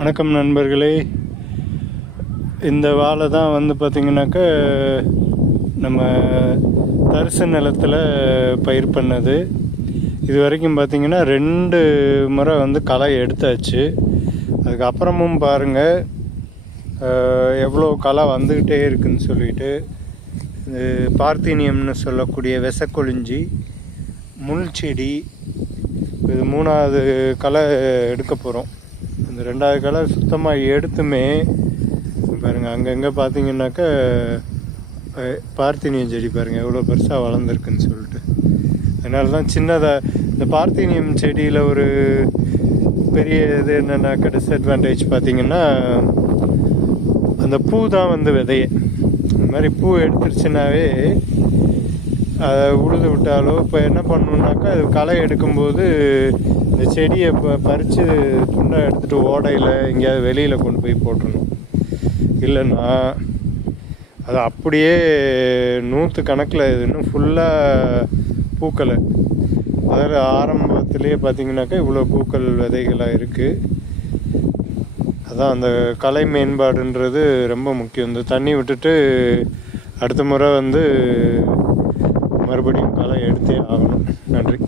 வணக்கம் நண்பர்களே. இந்த வாழை தான் வந்து பார்த்திங்கனாக்கா நம்ம தரிசு நிலத்தில் பயிர் பண்ணது. இது வரைக்கும் பார்த்திங்கன்னா 2 முறை வந்து களை எடுத்தாச்சு. அதுக்கப்புறமும் பாருங்கள் எவ்வளோ களை வந்துக்கிட்டே இருக்குதுன்னு சொல்லிட்டு. பார்த்தீனியம்னு சொல்லக்கூடிய விசக்கொழிஞ்சி முள் செடி, இது 3வது களை எடுக்க போகிறோம். இந்த 2வது களை சுத்தமாக எடுத்துமே பாருங்கள், அங்கங்கே பார்த்தீங்கன்னாக்கா பார்த்தீனியம் செடி பாருங்கள் எவ்வளோ பெருசாக வளர்ந்துருக்குன்னு சொல்லிட்டு. அதனால தான் சின்னதாக இந்த பார்த்தீனியம் செடியில் ஒரு பெரிய இது என்னென்னாக்கா டிஸ்அட்வான்டேஜ் பார்த்திங்கன்னா, அந்த பூ தான் வந்து விதையே. இந்த மாதிரி பூ எடுத்துருச்சுனாவே அதை உழுது விட்டாலோ இப்போ என்ன பண்ணணுன்னாக்கா, அது களை எடுக்கும்போது இந்த செடியை பறித்து துண்டாக எடுத்துகிட்டு ஓடையில் எங்கேயாவது வெளியில் கொண்டு போய் போட்டுடணும். இல்லைன்னா அது அப்படியே 100 கணக்கில் இது இன்னும் ஃபுல்லாக பூக்களை, அதாவது ஆரம்பத்திலே பார்த்திங்கனாக்கா இவ்வளோ பூக்கள் விதைகளாக இருக்குது. அதான் அந்த கலை மேம்பாடுன்றது ரொம்ப முக்கியம். இந்த தண்ணி விட்டுட்டு அடுத்த முறை வந்து மறுபடியும் களை எடுத்தே ஆகணும். நன்றி.